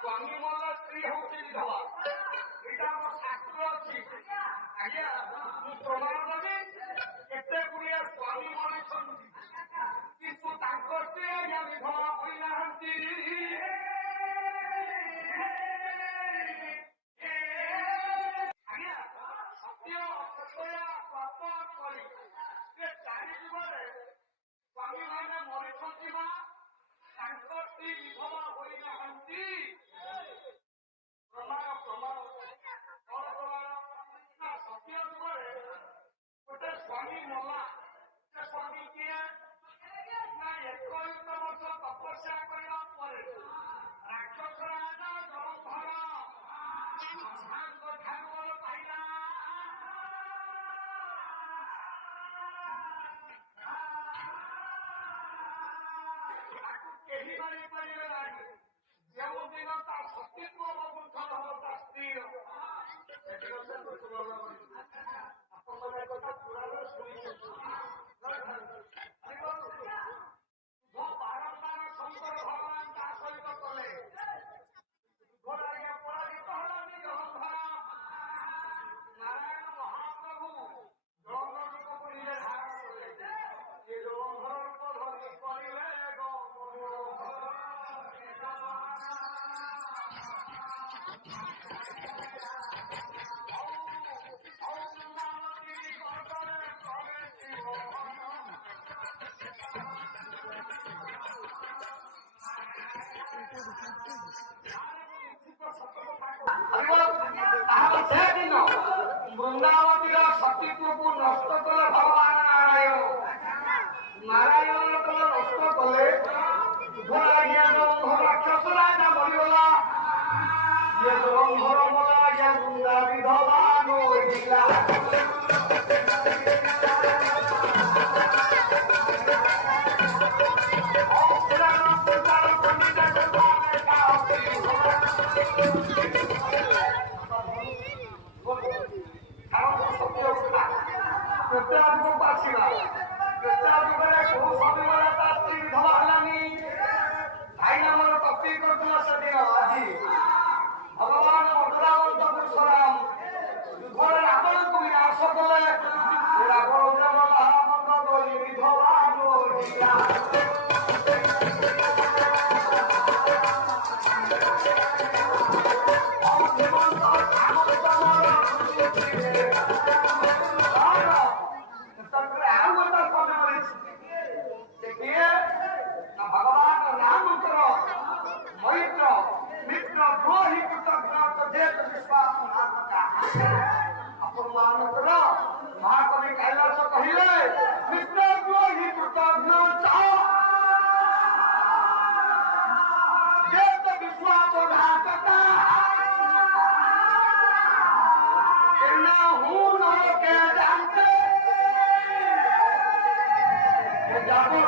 ସ୍ୱାମୀ ମଲା ସ୍ତ୍ରୀ ହଉଛି ବିଧବା। ଏଇଟା ଆମ ଶାସ୍ତ୍ର ଅଛି। ଆଜ୍ଞା ମୁଁ ପ୍ରମାଣ ଦେବି କେତେ ଗୁଡିଏ ସ୍ୱାମୀ ମରିଛନ୍ତି କିନ୍ତୁ ତାଙ୍କ ସ୍ତ୍ରୀ ଆଜ୍ଞା ବିଧବା ହୋଇନାହାନ୍ତି। ଆଜ୍ଞା ସତ୍ୟ ଅସତ୍ୟ ପାପ କରି ସେ ଚାରି ଯୁଗରେ ସ୍ୱାମୀ ମାନେ ମରିଛନ୍ତି ବା ତାଙ୍କ ସ୍ତ୍ରୀ ବିଧବା ହୋଇନାହାନ୍ତି। ପ୍ରମାଣ ପ୍ରମାଣ କଣ ପ୍ରମାଣ ନା ସତ୍ୟ ଯୁଗରେ ଗୋଟେ ସ୍ୱାମୀ ମଲା। ସେ ସ୍ୱାମୀ କିଏ ନା 21 ବର୍ଷ ତପସ୍ୟା କରିବା ପରେ ରାକ୍ଷସ ରାଜା ଜଳଧର ବ୍ରହ୍ମାଙ୍କ ଠାରୁ ବର ପାଇଲା। ତାକୁ କେହି ମାରିପାରିବେ ନାହିଁ। ଯେଉଁଦିନ ତା ସତୀତ୍ୱ ଅବଗୁଣ୍ଠନ ହବ ତା ସ୍ତ୍ରୀର ସେଦିନ ସେ ମୃତ୍ୟୁବରଣ କରିବ। ଆପଣମାନେ କଥା ପୁରାଣରେ ଶୁଣିଛନ୍ତି। ବାରମ୍ବାର ଶଙ୍କର ଭଗବାନ ତା ସହିତ କଲେ। ଆଜ୍ଞା ପରାଜିତ ହେଲାନି ଜଳନ୍ଧର। ନାରାୟଣ ମହାପ୍ରଭୁ ଜଳନ୍ଧର ରୂପକୁ ନିଜେ ଧାରଣ କଲେ। ଏ ଜଳନ୍ଧର ରୂପ ଧରି କରିଲେ ତାହାର ସେଦିନ ବୃନ୍ଦାବତୀର ସତୀତ୍ୱକୁ ନଷ୍ଟ କଲେ ଭଗବାନ ନାରାୟଣ। ନାରାୟଣ ଯେତେବେଳେ ନଷ୍ଟ କଲେ ଆଜ୍ଞା ଜଳନ୍ଧର ରାକ୍ଷସ ରାଜା ମରିଗଲା। ଇଏ ଜଳନ୍ଧର ମଲା ଆଜ୍ଞା ବୃନ୍ଦା ବିଧବା ନୋଇଲା। କେତେ ଆଗକୁ ଆସିଲା କେତେ ଆଗରେ କୋଉ ସମୟରେ ତା ସ୍ତ୍ରୀ ବିଧବା ହେଲାନି। ଭାଇ ଆମର ତପି କରୁଥିଲା ସେଦିନ। ଆଜି ଭଗବାନ ମଧୁରାବନ୍ତ ପରଶୁରାମ ଯୁଦ୍ଧରେ ରାବଣକୁ ବିନାଶ କଲେ। ରାବଣ ମନ୍ଦ ବୋଲି ବିଧବା ନୋଇଲା। ଭଗବାନ ରାମଙ୍କର ମୈତ୍ର ମିତ୍ର ଦ୍ରୋହୀ କୃତଜ୍ଞ ବିଶ୍ୱାସ ଆପଣମାନଙ୍କର ମହାକବି କୈଳାସ କହିଲେ ମିତ୍ର ଦ୍ରୋହୀ କୃତଜ୍ଞ विश्वास हूँ के जानते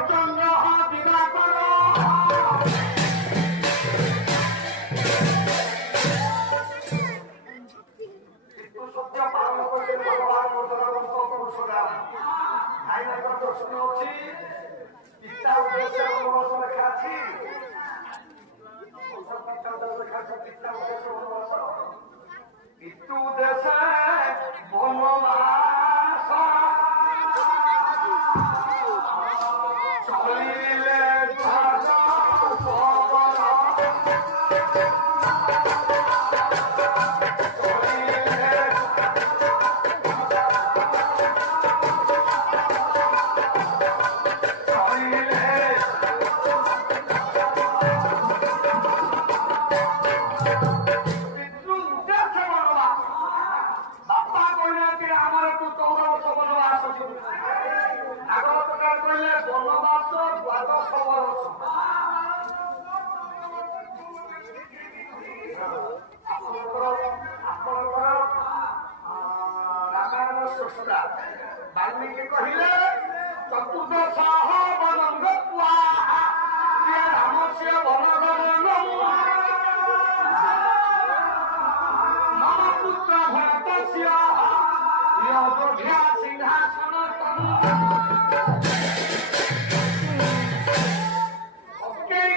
चंद्र दिवा करो सत्य पालन करते भगवान मधुराबंत परशुराम आई प्रश्न अच्छी पिता उद्देश्य वनवास लेखा अच्छी पितु देश वनवास चलिले वाल्मीकि कहले चतुर्दश वनं गत्वा रामस्य वनगमनं मम पुत्र भरतस्य अयोध्या सिंहासनम्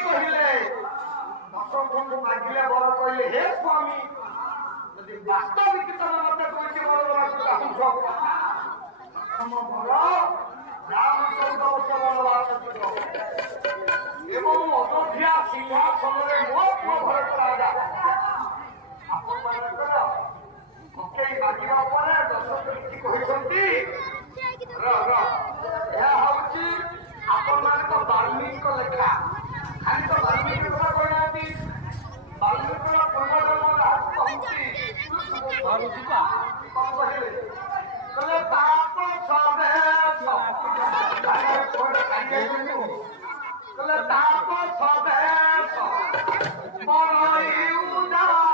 कहले 10 ଜଗନ୍ନାଥଙ୍କୁ ମାଗିଲେ ବର କହିଲେ ହେ ସ୍ୱାମୀ ଯଦି ବାସ୍ତବିକ ତମେ ମତେ କୌଣସି ବର ଦେବାକୁ ଚାହୁଁଛ ପ୍ରଥମ ବର ରାମ 14 ବର୍ଷ ବନବାସ ଯିବ ଏବଂ ଅଯୋଧ୍ୟା ସିଂହାସନରେ ମୋ ପୁଅ ଭରତ ରାଜା ଆପଣମାନଙ୍କର ପକେଇ ମାଗିବା ପରେ ଦଶରଥୀ କହିଛନ୍ତି ଏହା ହଉଛି ଆପଣମାନଙ୍କ ବାଲ୍ମୀକିଙ୍କ ଲେଖା ଖାଲି ତ ବାଲ୍ମୀକି କଥା କହିନାହାନ୍ତି ବାଲ୍ମୀକିର ପୂର୍ବଜନ୍ମ ଯାହାକୁ କହନ୍ତି କଣ କହିଲେ କହିଲେ ତାପ ସ୍ୱଦେଶ କହିଲେ ତାପ ସ୍ୱଦେଶ